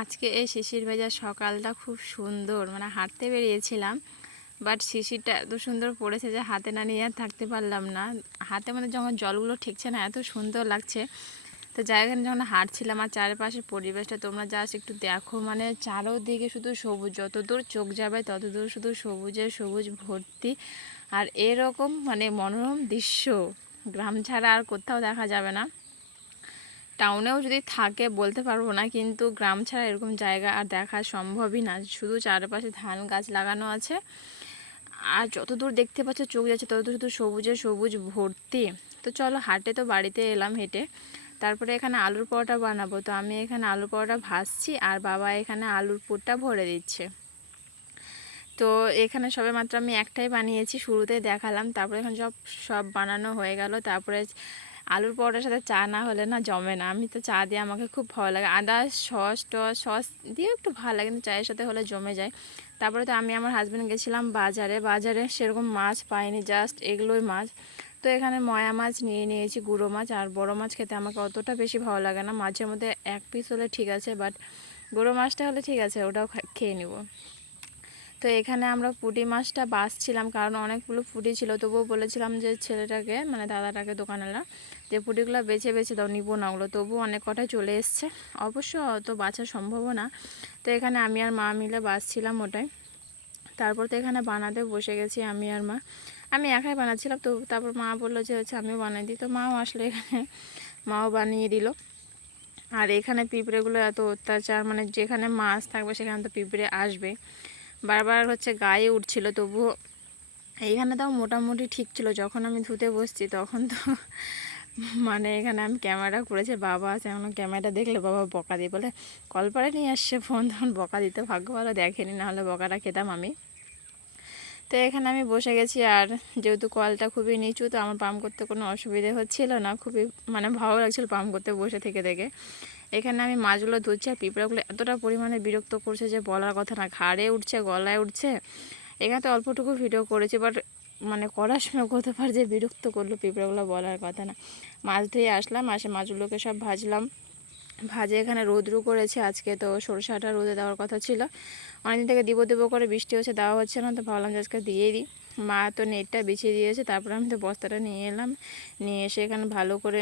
আজকে এই শিশির ভেজা সকালটা খুব সুন্দর মানে হাঁটতে বেরিয়েছিলাম বাট শিশিরটা এত সুন্দর পড়েছে যে হাতে না নিয়ে আর থাকতে পারলাম না। হাতে মানে যখন জলগুলো ঠেকছে না, এত সুন্দর লাগছে। তো জায়গায় যখন হাঁটছিলাম, আর চারপাশের পরিবেশটা তোমরা জাস্ট একটু দেখো মানে চারোদিকে শুধু সবুজ, যতদূর চোখ যাবে ততদূর শুধু সবুজে সবুজ ভর্তি। আর এরকম মানে মনোরম দৃশ্য, গ্রাম ছাড়া আর কোথাও দেখা যাবে না। টাউনেও যদি থাকে বলতে পারব না, কিন্তু গ্রাম ছাড়া এরকম জায়গা আর দেখা সম্ভবই না। শুধু চারপাশে ধান গাছ লাগানো আছে। আর যতদূর দেখতে পাচ্ছ, চোখ যাচ্ছে ততদূর শুধু সবুজে সবুজ ভর্তি। তো চলো, হাটে তো বাড়িতে এলাম হেঁটে। তারপরে এখানে আলুর পরোটা বানাবো। তো আমি এখানে আলুর পরোটা ভাজছি আর বাবা এখানে আলুর পুরটা ভরে দিচ্ছে। তো এখানে সবে মাত্র আমি একটাই বানিয়েছি শুরুতে দেখালাম। তারপরে এখানে সব সব বানানো হয়ে গেল। তারপরে আলুর পরোটার সাথে চা না হলে না জমে না। আমি তো চা দিয়ে আমাকে খুব ভালো লাগে। আদা, সস, টস, সস দিয়ে একটু ভালো লাগে, কিন্তু চায়ের সাথে হলে জমে যায়। তারপরে তো আমি আমার হাজব্যান্ড গেছিলাম বাজারে। বাজারে সেরকম মাছ পাইনি জাস্ট এগুলোই মাছ। তো এখানে ময়া মাছ নিয়ে নিয়েছি, গুঁড়ো মাছ। আর বড় মাছ খেতে আমাকে অতটা বেশি ভালো লাগে না। মাছের মধ্যে এক পিস হলে ঠিক আছে বাট গুঁড়ো মাছটা হলে ঠিক আছে, ওটাও খেয়ে নিব। তো এখানে আমরা পুঁটি মাছটা বাছছিলাম, কারণ অনেকগুলো পুঁটি ছিল। তবুও বলেছিলাম যে ছেলেটাকে মানে দাদাটাকে দোকানেলা যে পুঁটিগুলো বেছে বেছে দাও, নিবো না ওগুলো। তবুও অনেক কটাই চলে এসছে। অবশ্য অত বাছা সম্ভব না। তো এখানে আমি আর মা মিলে বাছছিলাম ওটাই। তারপর তো এখানে বানাতে বসে গেছি আমি আর মা। আমি একাই বানাচ্ছিলাম, তো তারপর মা বলল যে হচ্ছে আমিও বানাই দিই। তো মাও আসলে এখানে, মাও বানিয়ে দিল। আর এখানে পিঁপড়েগুলো এত অত্যাচার মানে যেখানে মাছ থাকবে সেখানে তো পিঁপড়ে আসবে। বারবার হচ্ছে গায়ে উঠছিল, তবুও এইখানে তাও মোটামুটি ঠিক ছিল। যখন আমি ধুতে বসছি, তখন তো মানে এখানে আমি ক্যামেরা করেছি, বাবা আছে এমন ক্যামেরাটা দেখলে বাবা বকা দিয়ে বলে কলপারে নিয়ে আসছে ফোন। তখন বকা দিতে ভাগ্য ভালো দেখেনি, নাহলে বকাটা খেতাম আমি। তো এখানে আমি বসে গেছি, আর যেহেতু কলটা খুবই নিচু, তো আমার পাম্প করতে কোনো অসুবিধে হচ্ছিল না, খুবই মানে ভালো লাগছিল পাম্প করতে বসে থেকে থেকে। এখানে আমি মাছগুলো ধুচ্ছি আর পিঁপড়াগুলো এতটা পরিমাণে বিরক্ত করছে যে বলার কথা না। ঘাড়ে উঠছে, গলায় উঠছে। এখানে তো অল্পটুকু ভিডিও করেছি বাট মানে করার সময় করতে পারে যে বিরক্ত করল পিঁপড়াগুলো বলার কথা না। মাছ ধুয়ে আসলাম, আসে মাছগুলোকে সব ভাজলাম। ভাজে এখানে রোদ্রু করেছে আজকে, তো সরষাটা রোদে দেওয়ার কথা ছিল। অনেকদিন থেকে দিব দেবো করে বৃষ্টি হচ্ছে, দেওয়া হচ্ছে না, তো ভাবলাম যে আজকে দিয়ে দিই। মা তো নেটটা বিছিয়ে দিয়েছে, তারপরে আমি তো বস্তাটা নিয়ে এলাম। নিয়ে এসে এখানে ভালো করে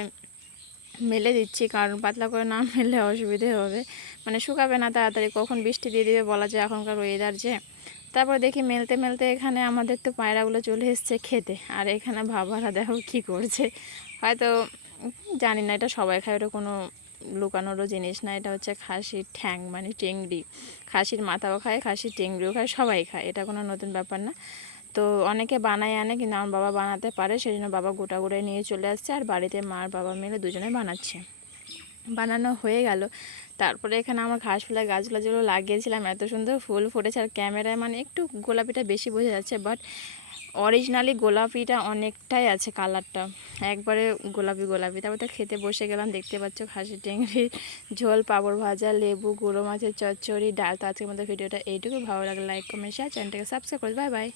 মেলে দিচ্ছি, কারণ পাতলা করে না মেললে অসুবিধে হবে। মানে শুকাবে না তাড়াতাড়ি, কখন বৃষ্টি দিয়ে দেবে বলা যায় এখনকার ওয়েদার যে। তারপর দেখি মেলতে মেলতে এখানে আমাদের তো পায়রাগুলো চলে এসছে খেতে, আর এখানে ভাবারা দেখো কী করছে। হয়তো জানি না, এটা সবাই খায়, ওটা কোনো লুকানোরও জিনিস না, এটা হচ্ছে খাসির ঠ্যাং মানে টেংরি খাসির মাথাও খায়, খাসির টেংরিও খায়, সবাই খায়, এটা কোনো নতুন ব্যাপার না। তো অনেকে বানায় আনে কিন্তু আমার বাবা বানাতে পারে সেই জন্য বাবা গোটা গোটায় নিয়ে চলে আসছে আর বাড়িতে মার বাবা মিলে দুজনে বানাচ্ছে। বানানো হয়ে গেল। তারপরে এখানে আমার ঘাস ফুলের গাছগুলো যেগুলো লাগিয়েছিলাম, এত সুন্দর ফুল ফুটেছে আর ক্যামেরায় মানে একটু গোলাপিটা বেশি বোঝা যাচ্ছে বাট অরিজিনালি গোলাপিটা অনেকটাই আছে কালারটা। একবারে গোলাপি গোলাপি। তারপর তো খেতে বসে গেলাম, দেখতে পাচ্ছ খাসি টেংরি ঝোল, পাঁপড় ভাজা, লেবু, গুঁড়ো মাছের চচ্চড়ি, ডাল। তো আজকের মতো ভিডিওটা এইটুকু ভালো লাগলে লাইক কমেন্ট শেয়ার চ্যানেলটাকে সাবস্ক্রাইব করবে বাই বাই